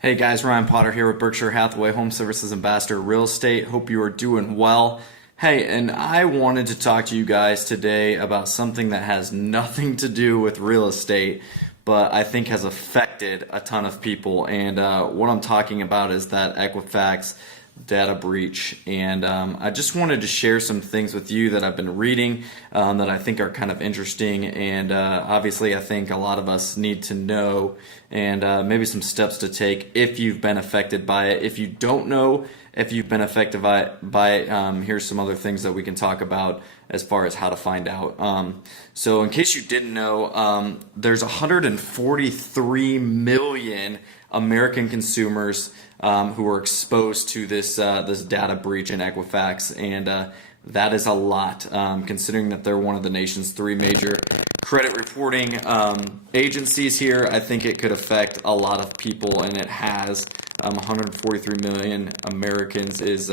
Hey guys, Ryan Potter here with Berkshire Hathaway Home Services Ambassador Real Estate. Hope you are doing well. Hey, and I wanted to talk to you guys today about something that has nothing to do with real estate, but I think has affected a ton of people. And what I'm talking about is that Equifax data breach. And I just wanted to share some things with you that I've been reading that I think are kind of interesting. And obviously, I think a lot of us need to know and maybe some steps to take if you've been affected by it. If you don't know if you've been affected by it, here's some other things that we can talk about as far as how to find out. So in case you didn't know, there's 143 million American consumers who are exposed to this data breach in Equifax, and that is a lot, considering that they're one of the nation's three major credit reporting agencies here. I think it could affect a lot of people, and it has. 143 million Americans is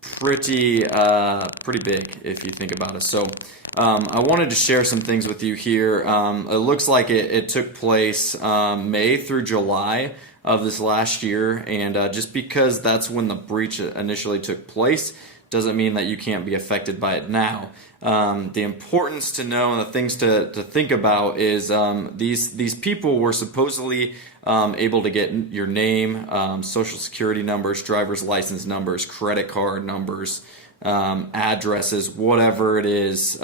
pretty big if you think about it. So I wanted to share some things with you here. It looks like it took place May through July of this last year, and just because that's when the breach initially took place doesn't mean that you can't be affected by it now. The importance to know and the things to think about is these people were supposedly able to get your name, social security numbers, driver's license numbers, credit card numbers, addresses, whatever it is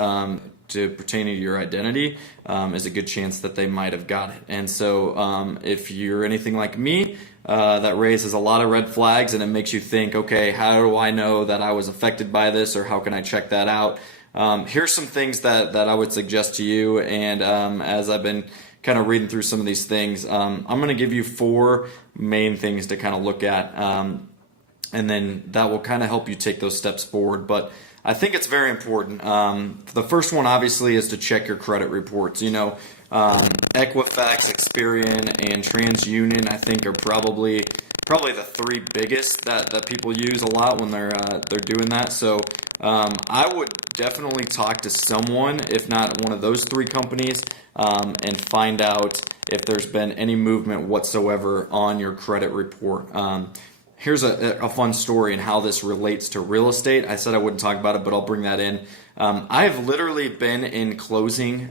to pertaining to your identity, is a good chance that they might have got it. And so if you're anything like me, that raises a lot of red flags, and it makes you think, okay, how do I know that I was affected by this, or how can I check that out? Here's some things that I would suggest to you, and as I've been kind of reading through some of these things, I'm going to give you four main things to kind of look at, and then that will kind of help you take those steps forward. But I think it's very important. The first one, obviously, is to check your credit reports. You know, Equifax, Experian, and TransUnion, I think, are probably the three biggest that people use a lot when they're doing that. So I would definitely talk to someone, if not one of those three companies, and find out if there's been any movement whatsoever on your credit report. Here's a fun story and how this relates to real estate. I said I wouldn't talk about it, but I'll bring that in. I've literally been in closing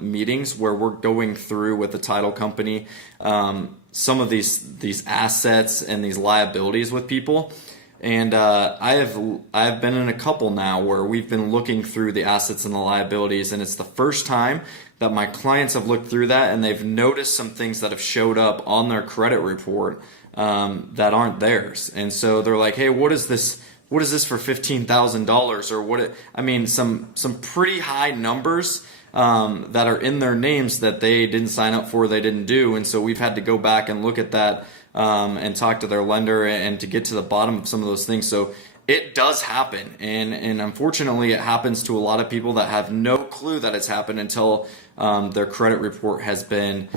meetings where we're going through with the title company some of these assets and these liabilities with people. And I've been in a couple now where we've been looking through the assets and the liabilities, and it's the first time that my clients have looked through that and they've noticed some things that have showed up on their credit report that aren't theirs. And so they're like, hey, what is this for $15,000, or what? I mean, some pretty high numbers that are in their names that they didn't sign up for, they didn't do. And so we've had to go back and look at that and talk to their lender and to get to the bottom of some of those things. So it does happen, and unfortunately it happens to a lot of people that have no clue that it's happened until their credit report has been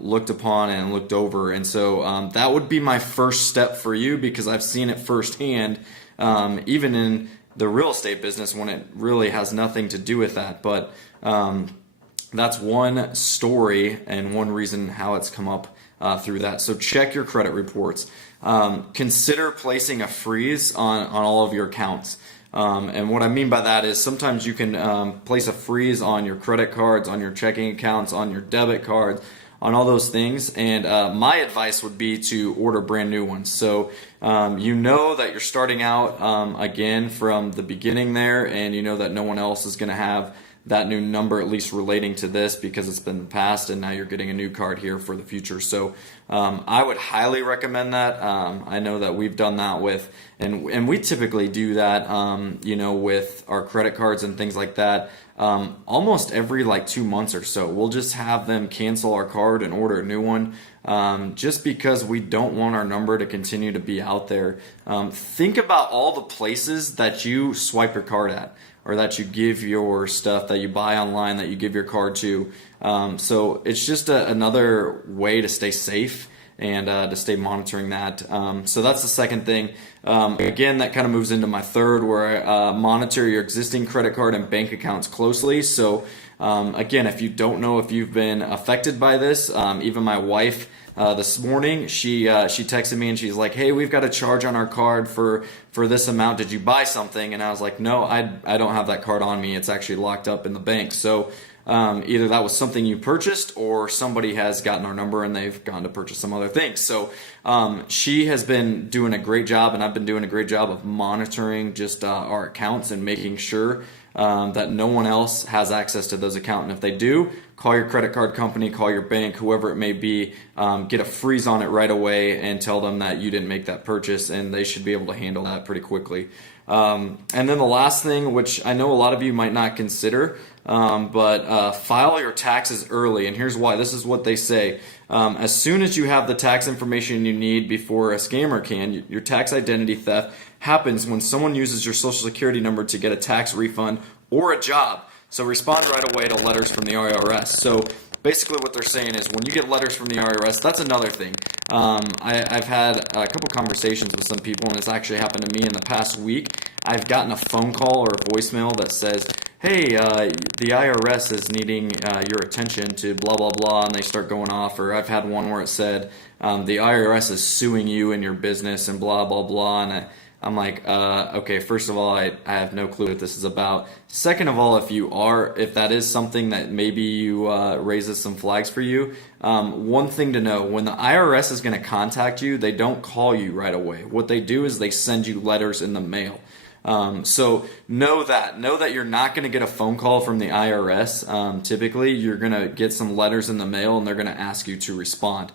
looked upon and looked over. And so that would be my first step for you, because I've seen it firsthand, even in the real estate business when it really has nothing to do with that. But that's one story and one reason how it's come up through that. So check your credit reports. Consider placing a freeze on all of your accounts. And what I mean by that is sometimes you can place a freeze on your credit cards, on your checking accounts, on your debit cards, on all those things. And my advice would be to order brand new ones. So you know that you're starting out again from the beginning there, and you know that no one else is going to have that new number, at least relating to this, because it's been passed and now you're getting a new card here for the future. So I would highly recommend that. I know that we've done that with, and we typically do that, with our credit cards and things like that. Almost every 2 months or so, we'll just have them cancel our card and order a new one, just because we don't want our number to continue to be out there. Think about all the places that you swipe your card at, or that you give your stuff that you buy online, that you give your card to. So it's just another way to stay safe and to stay monitoring that. So that's the second thing. Again, that kind of moves into my third, where monitor your existing credit card and bank accounts closely. So Again, if you don't know if you've been affected by this, even my wife this morning, she texted me and she's like, "Hey, we've got a charge on our card for this amount. Did you buy something?" And I was like, "No, I don't have that card on me. It's actually locked up in the bank." So either that was something you purchased or somebody has gotten our number and they've gone to purchase some other things. So she has been doing a great job, and I've been doing a great job of monitoring just our accounts and making sure that no one else has access to those accounts. And if they do, call your credit card company, call your bank, whoever it may be, get a freeze on it right away and tell them that you didn't make that purchase, and they should be able to handle that pretty quickly. And then the last thing, which I know a lot of you might not consider, but file your taxes early. And here's why. This is what they say. As soon as you have the tax information you need before a scammer can, your tax identity theft happens when someone uses your social security number to get a tax refund or a job. So respond right away to letters from the IRS. So basically what they're saying is when you get letters from the IRS, that's another thing. I've had a couple conversations with some people, and it's actually happened to me in the past week. I've gotten a phone call or a voicemail that says, "Hey, the IRS is needing your attention to blah, blah, blah," and they start going off. Or I've had one where it said, "The IRS is suing you and your business and blah, blah, blah," and I'm like, okay, first of all, I have no clue what this is about. Second of all, if that is something that maybe you raises some flags for you, one thing to know, when the IRS is going to contact you, they don't call you right away. What they do is they send you letters in the mail. So know that you're not going to get a phone call from the IRS. Typically, you're going to get some letters in the mail, and they're going to ask you to respond.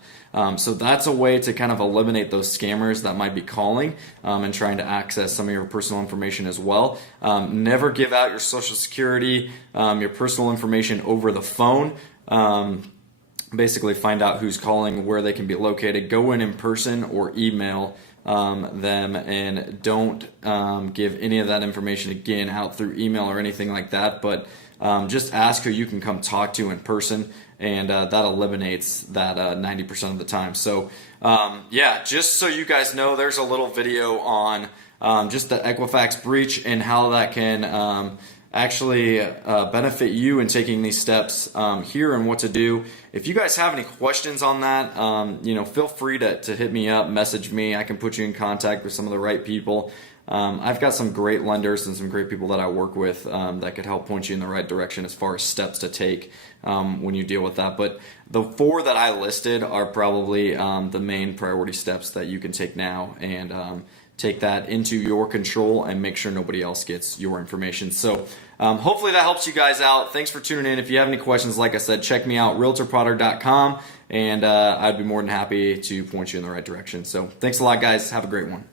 So that's a way to kind of eliminate those scammers that might be calling and trying to access some of your personal information as well. Never give out your social security, your personal information over the phone. Basically find out who's calling, where they can be located. Go in person or email them, and don't give any of that information again out through email or anything like that. But just ask who you can come talk to in person, and that eliminates that 90% of the time. So yeah, just so you guys know, there's a little video on just the Equifax breach and how that can actually benefit you in taking these steps here and what to do. If you guys have any questions on that, feel free to hit me up, message me. I can put you in contact with some of the right people. I've got some great lenders and some great people that I work with that could help point you in the right direction as far as steps to take when you deal with that. But the 4 that I listed are probably the main priority steps that you can take now, and take that into your control and make sure nobody else gets your information. So hopefully that helps you guys out. Thanks for tuning in. If you have any questions, like I said, check me out, realtorpotter.com, and I'd be more than happy to point you in the right direction. So thanks a lot, guys. Have a great one.